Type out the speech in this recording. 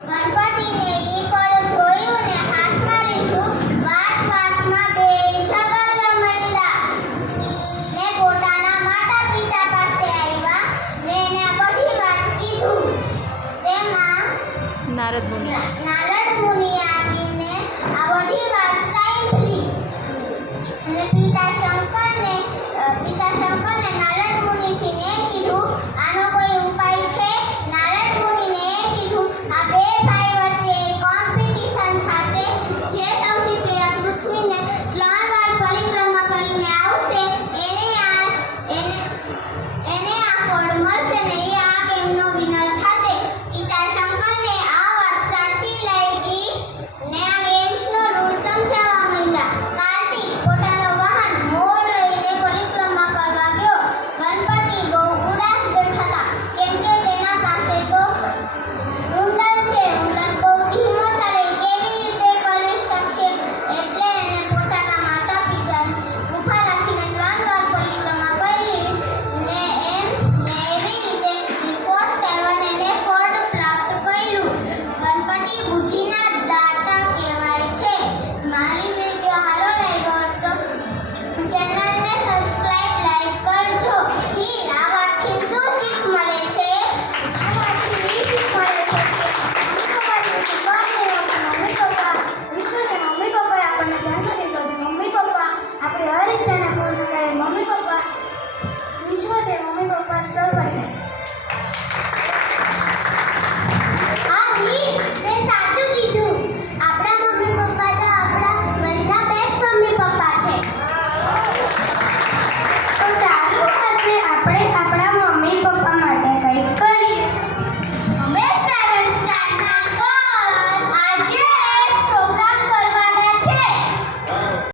ગણપતિને ઈ ફળ જોયું ને હાથમાં લીધું. વાતમાં બે ઝઘડવા માંડ્યા ને પોતાના માતા પિતા પાસે આવ્યા ને એને બધી વાત કીધું. તેમાં નારદ મુનિ આવીને આ બધી વાત સાંભળી અને